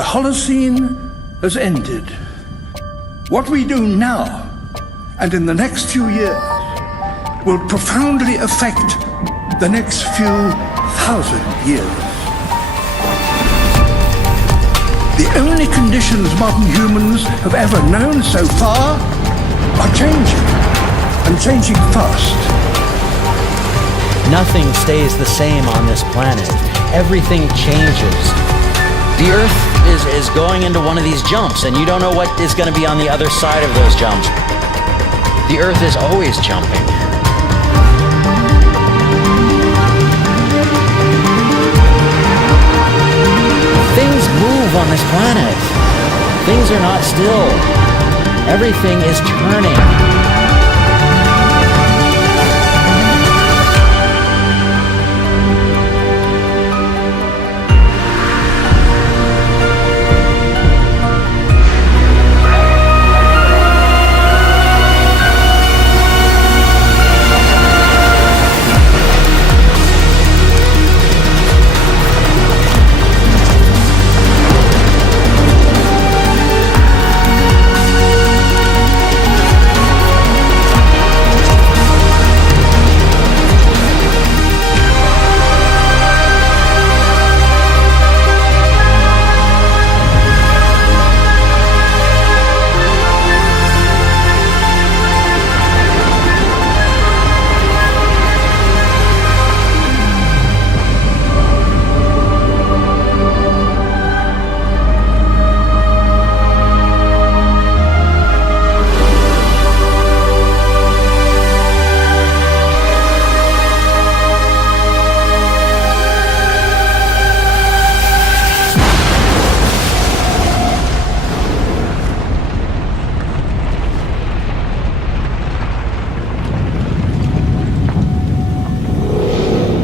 The Holocene has ended. What we do now and in the next few years will profoundly affect the next few thousand years. The only conditions modern humans have ever known so far are changing, and changing fast. Nothing stays the same on this planet. Everything changes. The Earth is going into one of these jumps, and you don't know what is going to be on the other side of those jumps. The Earth is always jumping. Things move on this planet. Things are not still. Everything is turning.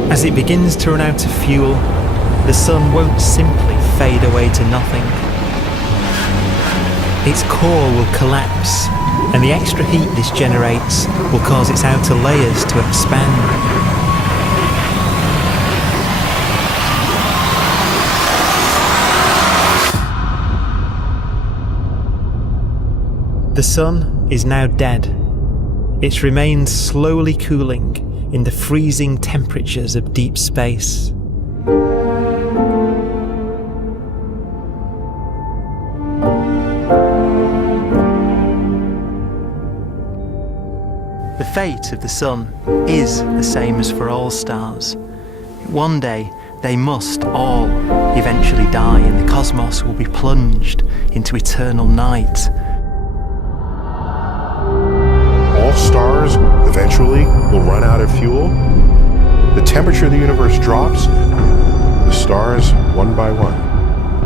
As it begins to run out of fuel, the sun won't simply fade away to nothing. Its core will collapse, and the extra heat this generates will cause its outer layers to expand. The sun is now dead. It remains slowly cooling in the freezing temperatures of deep space. The fate of the sun is the same as for all stars. One day they must all eventually die, and the cosmos will be plunged into eternal night. All stars eventually will run out of fuel. The temperature of the universe drops. The stars, one by one,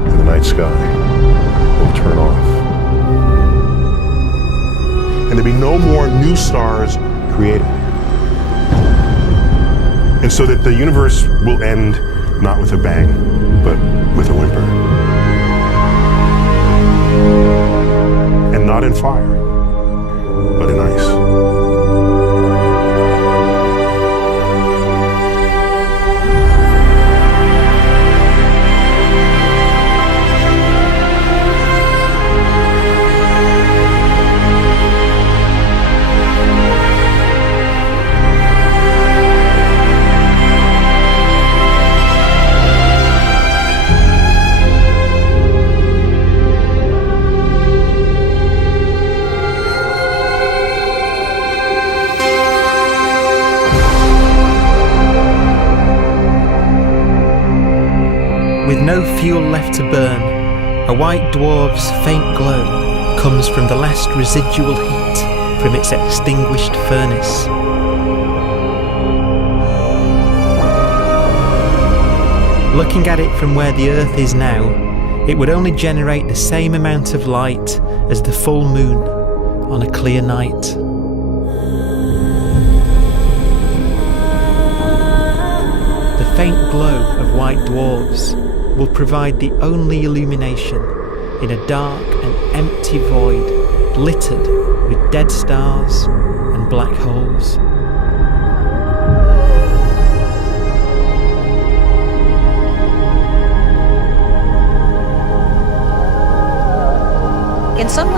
in the night sky, will turn off. And there'll be no more new stars created. And so that the universe will end not with a bang, but with a whimper. And not in fire, but in ice. With no fuel left to burn, a white dwarf's faint glow comes from the last residual heat from its extinguished furnace. Looking at it from where the Earth is now, it would only generate the same amount of light as the full moon on a clear night. The faint glow of white dwarfs will provide the only illumination in a dark and empty void littered with dead stars and black holes.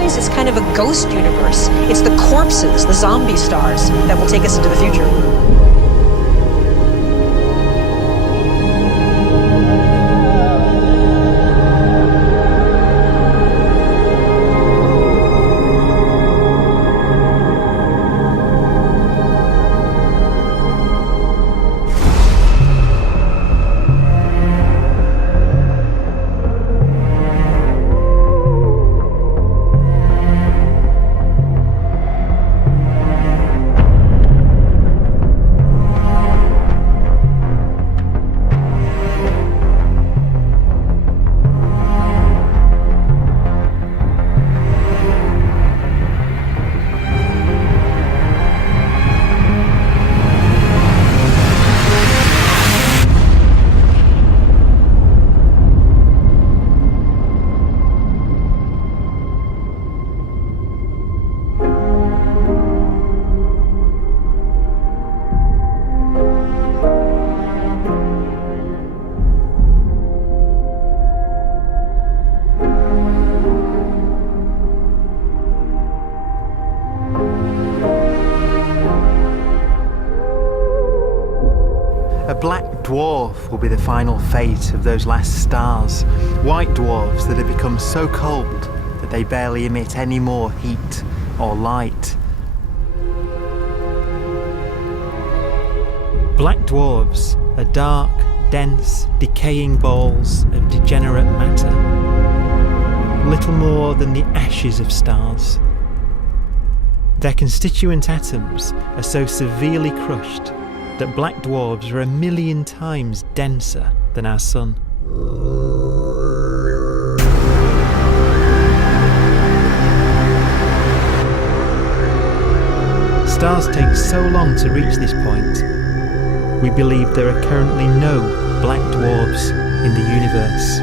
ways, it's kind of a ghost universe. It's the corpses, the zombie stars, that will take us into the future. A black dwarf will be the final fate of those last stars. White dwarfs that have become so cold that they barely emit any more heat or light. Black dwarfs are dark, dense, decaying balls of degenerate matter. Little more than the ashes of stars. Their constituent atoms are so severely crushed that black dwarfs are 1,000,000 times denser than our sun. Stars take so long to reach this point, we believe there are currently no black dwarfs in the universe.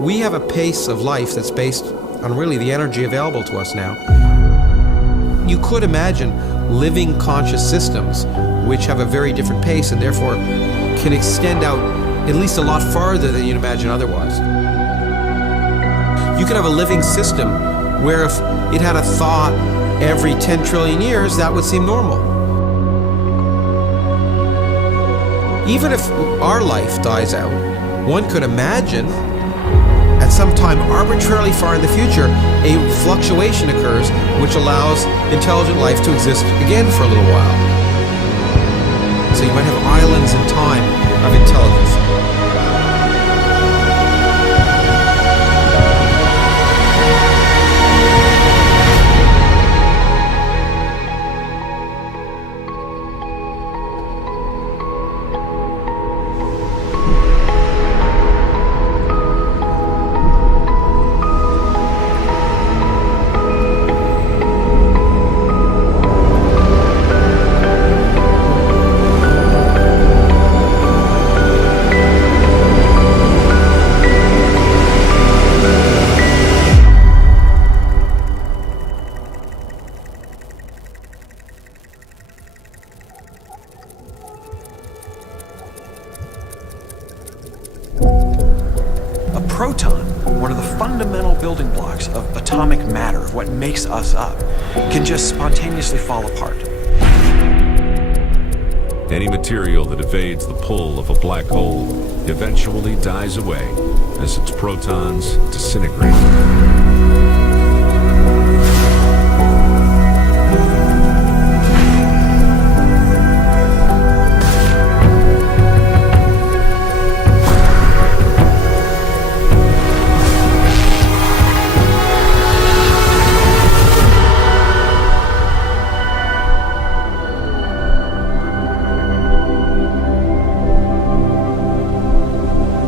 We have a pace of life that's based on really the energy available to us now. You could imagine living conscious systems which have a very different pace and therefore can extend out at least a lot farther than you'd imagine otherwise. You could have a living system where if it had a thought every 10 trillion years, that would seem normal. Even if our life dies out, one could imagine at some time arbitrarily far in the future, a fluctuation occurs which allows intelligent life to exist again for a little while. So you might have islands in time of intelligence. Proton, one of the fundamental building blocks of atomic matter, of what makes us up, can just spontaneously fall apart. Any material that evades the pull of a black hole eventually dies away as its protons disintegrate.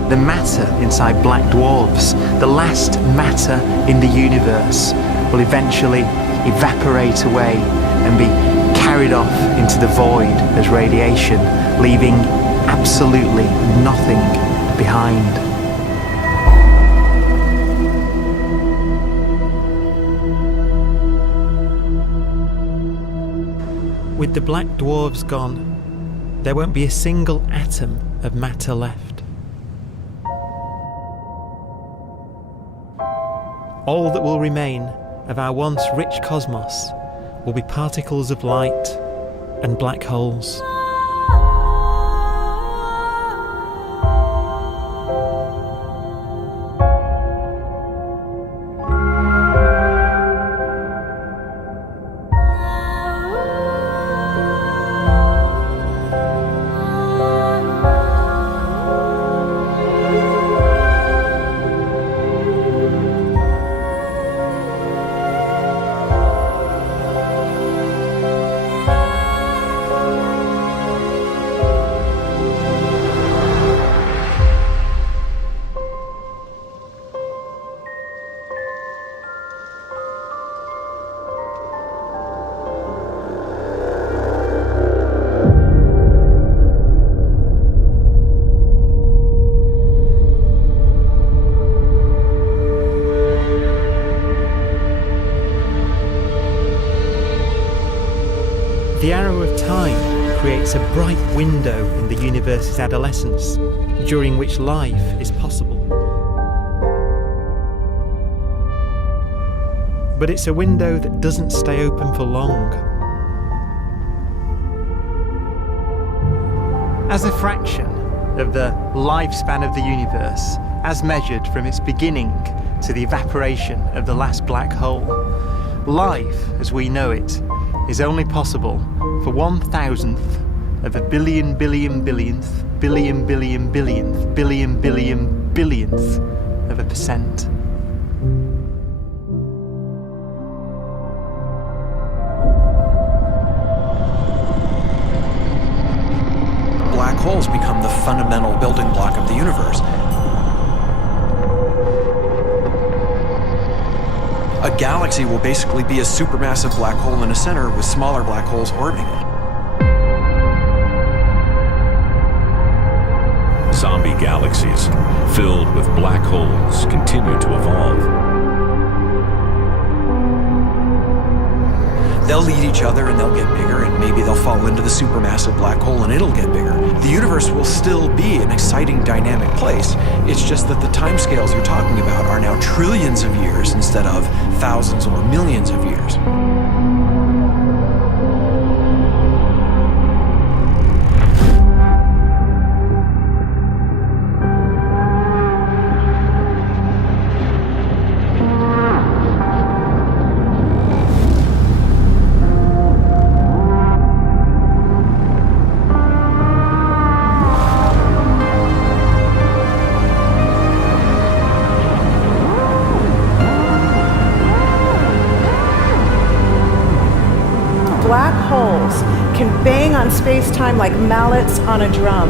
The matter inside black dwarfs, the last matter in the universe, will eventually evaporate away and be carried off into the void as radiation, leaving absolutely nothing behind. With the black dwarfs gone, there won't be a single atom of matter left. All that will remain of our once rich cosmos will be particles of light and black holes. The arrow of time creates a bright window in the universe's adolescence, during which life is possible. But it's a window that doesn't stay open for long. As a fraction of the lifespan of the universe, as measured from its beginning to the evaporation of the last black hole, life, as we know it, is only possible for 1,000th of a billion billionth of a percent. Black holes become the fundamental building block of the universe. A galaxy will basically be a supermassive black hole in a center with smaller black holes orbiting it. Zombie galaxies filled with black holes continue to evolve. They'll eat each other and they'll get bigger, and maybe they'll fall into the supermassive black hole and it'll get bigger. The universe will still be an exciting, dynamic place. It's just that the timescales you're talking about are now trillions of years instead of thousands or millions of years. Black holes can bang on space-time like mallets on a drum.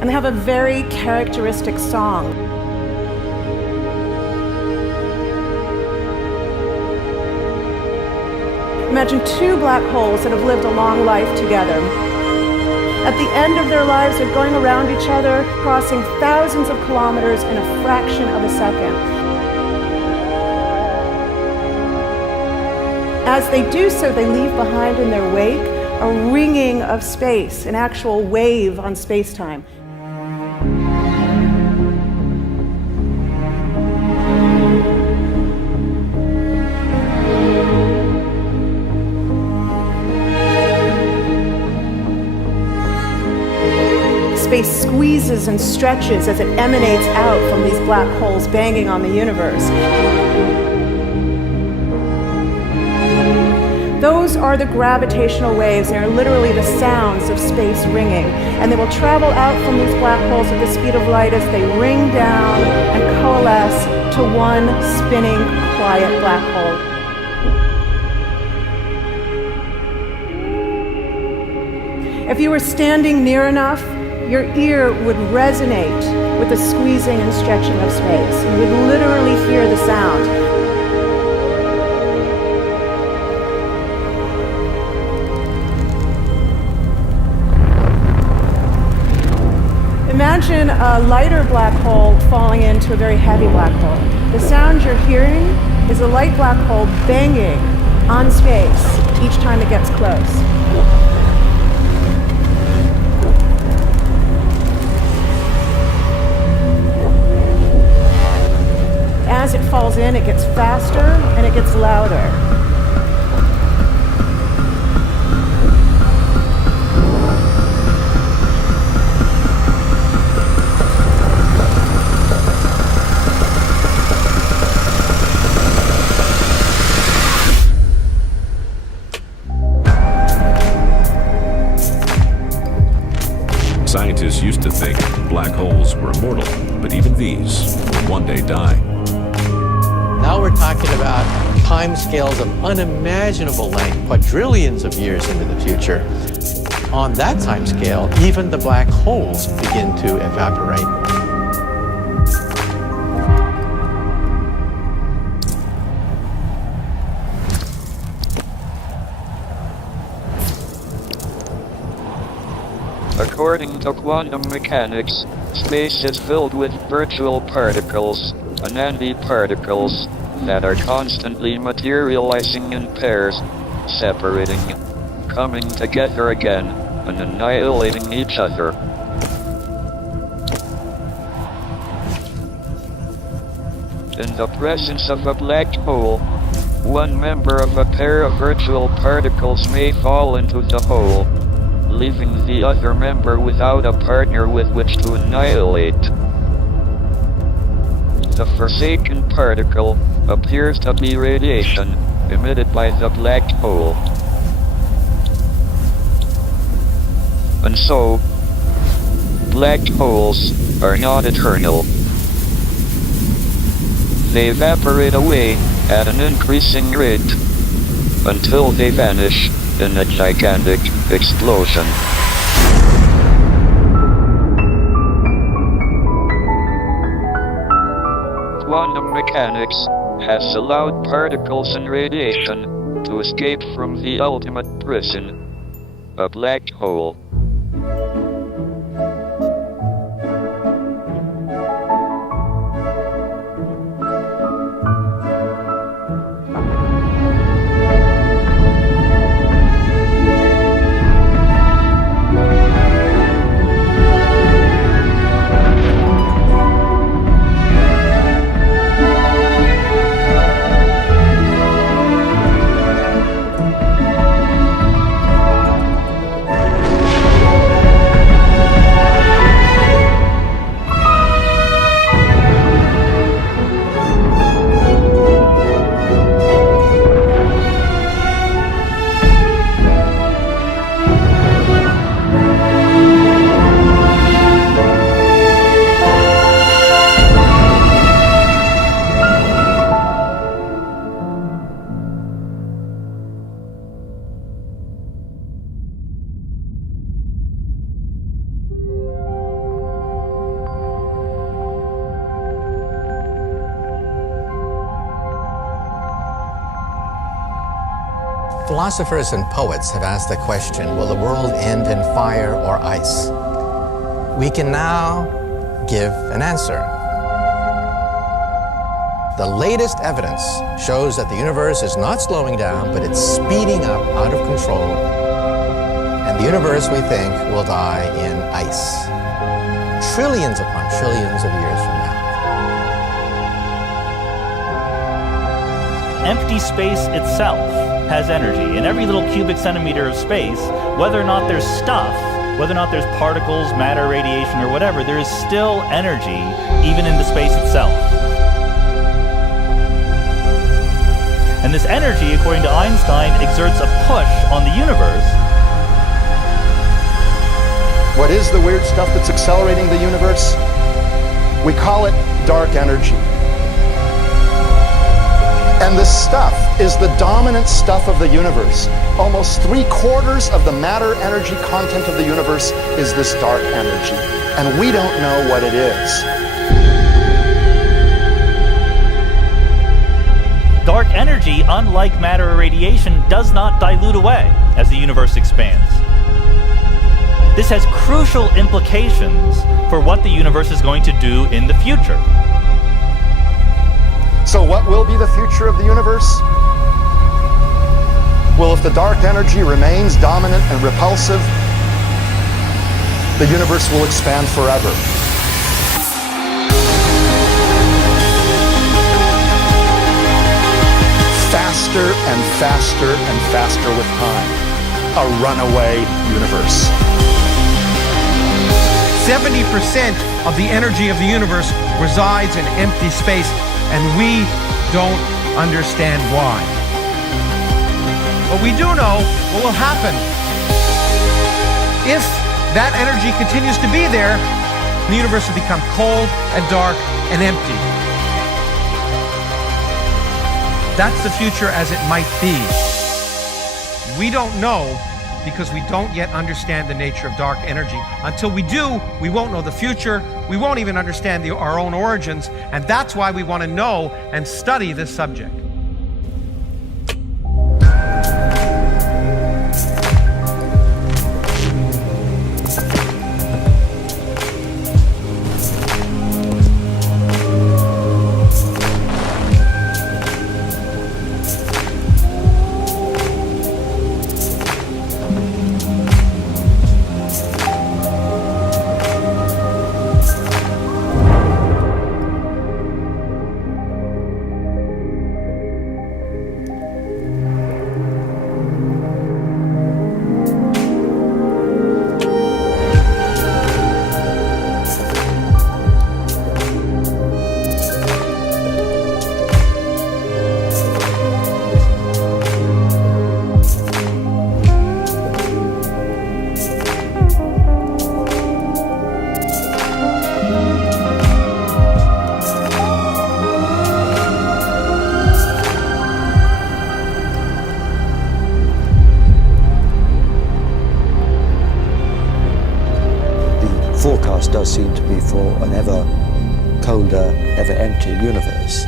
And they have a very characteristic song. Imagine two black holes that have lived a long life together. At the end of their lives, they're going around each other, crossing thousands of kilometers in a fraction of a second. As they do so, they leave behind in their wake a ringing of space, an actual wave on space-time. squeezes and stretches as it emanates out from these black holes banging on the universe. Those are the gravitational waves. They are literally the sounds of space ringing. And they will travel out from these black holes at the speed of light as they ring down and coalesce to one spinning, quiet black hole. If you were standing near enough, your ear would resonate with the squeezing and stretching of space. You would literally hear the sound. Imagine a lighter black hole falling into a very heavy black hole. The sound you're hearing is a light black hole banging on space each time it gets close. As it falls in, it gets faster and it gets louder. Scientists used to think black holes were immortal, but even these will one day die. Now we're talking about timescales of unimaginable length, quadrillions of years into the future. On that timescale, even the black holes begin to evaporate. According to quantum mechanics, space is filled with virtual particles, antiparticles, that are constantly materializing in pairs, separating, coming together again, and annihilating each other. In the presence of a black hole, one member of a pair of virtual particles may fall into the hole, leaving the other member without a partner with which to annihilate. The forsaken particle appears to be radiation emitted by the black hole. And so, black holes are not eternal. They evaporate away at an increasing rate until they vanish in a gigantic explosion. Quantum mechanics has allowed particles and radiation to escape from the ultimate prison, a black hole. Philosophers and poets have asked the question, will the world end in fire or ice? We can now give an answer. The latest evidence shows that the universe is not slowing down, but it's speeding up out of control. And the universe, we think, will die in ice. Trillions upon trillions of years from now. Empty space itself has energy. In every little cubic centimeter of space, whether or not there's stuff whether or not there's particles, matter, radiation, or whatever, there is still energy, even in the space itself. And this energy, according to Einstein, exerts a push on the universe. What is the weird stuff that's accelerating the universe? We call it dark energy. And this stuff is the dominant stuff of the universe. Almost 3/4 of the matter-energy content of the universe is this dark energy. And we don't know what it is. Dark energy, unlike matter or radiation, does not dilute away as the universe expands. This has crucial implications for what the universe is going to do in the future. So what will be the future of the universe? Well, if the dark energy remains dominant and repulsive, the universe will expand forever. Faster and faster and faster with time. A runaway universe. 70% of the energy of the universe resides in empty space, and we don't understand why. But we do know what will happen. If that energy continues to be there, the universe will become cold and dark and empty. That's the future as it might be. We don't know because we don't yet understand the nature of dark energy. Until we do, we won't know the future. We won't even understand our own origins, and that's why we want to know and study this subject. Does seem to be for an ever colder, ever emptier universe.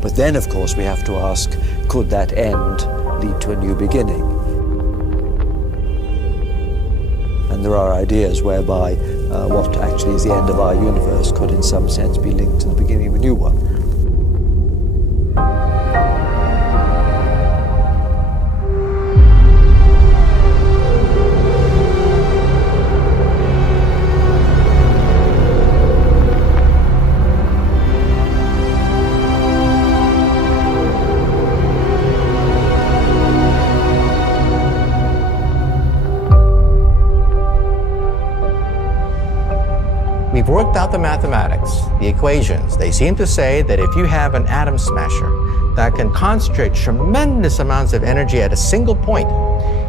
But then, of course, we have to ask, could that end lead to a new beginning? And there are ideas whereby what actually is the end of our universe could in some sense be linked to the beginning of a new one. We've worked out the mathematics, the equations. They seem to say that if you have an atom smasher that can concentrate tremendous amounts of energy at a single point,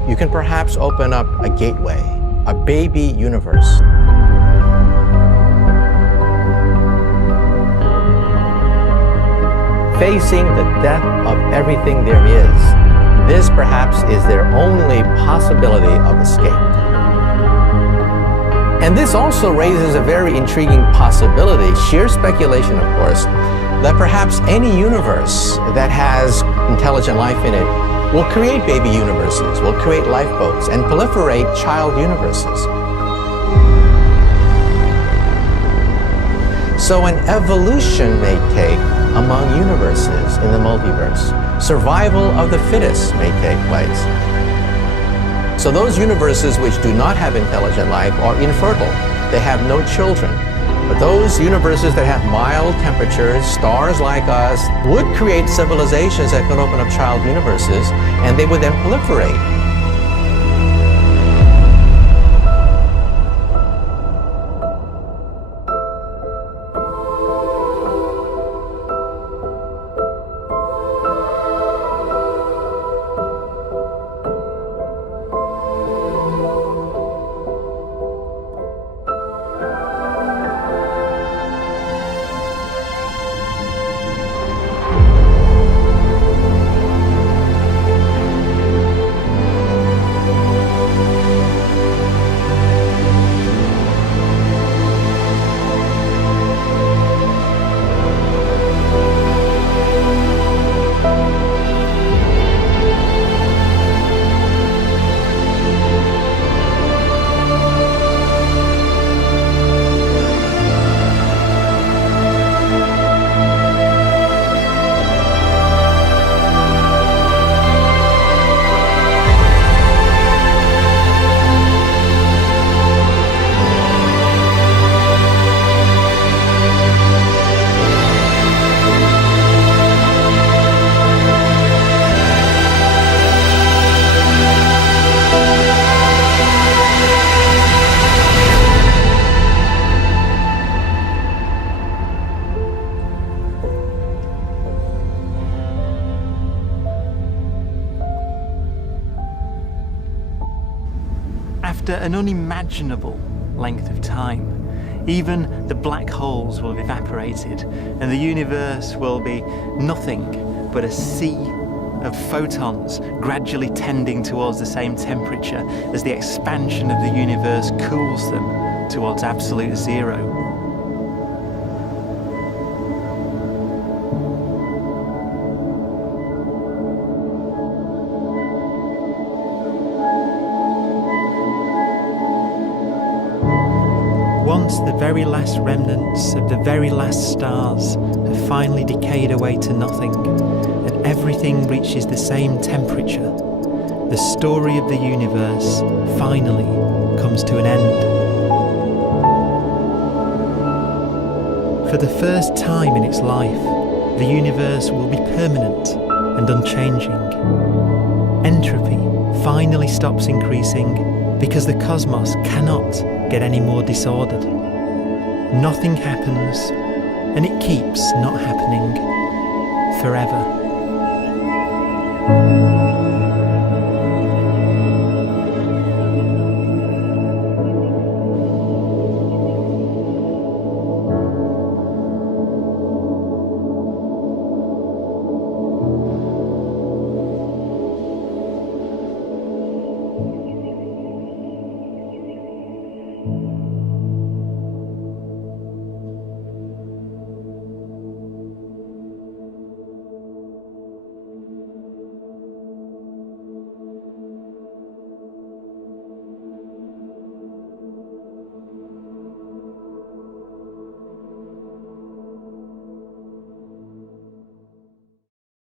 you can perhaps open up a gateway, a baby universe. Facing the death of everything there is, this perhaps is their only possibility of escape. And this also raises a very intriguing possibility, sheer speculation of course, that perhaps any universe that has intelligent life in it will create baby universes, will create lifeboats, and proliferate child universes. So an evolution may take among universes in the multiverse. Survival of the fittest may take place. So those universes which do not have intelligent life are infertile. They have no children. But Those universes that have mild temperatures, stars like us, would create civilizations that could open up child universes, and they would then proliferate. After an unimaginable length of time, even the black holes will have evaporated and the universe will be nothing but a sea of photons gradually tending towards the same temperature as the expansion of the universe cools them towards absolute zero. Once the very last remnants of the very last stars have finally decayed away to nothing, and everything reaches the same temperature, the story of the universe finally comes to an end. For the first time in its life, the universe will be permanent and unchanging. Entropy finally stops increasing because the cosmos cannot get any more disordered. Nothing happens, and it keeps not happening forever.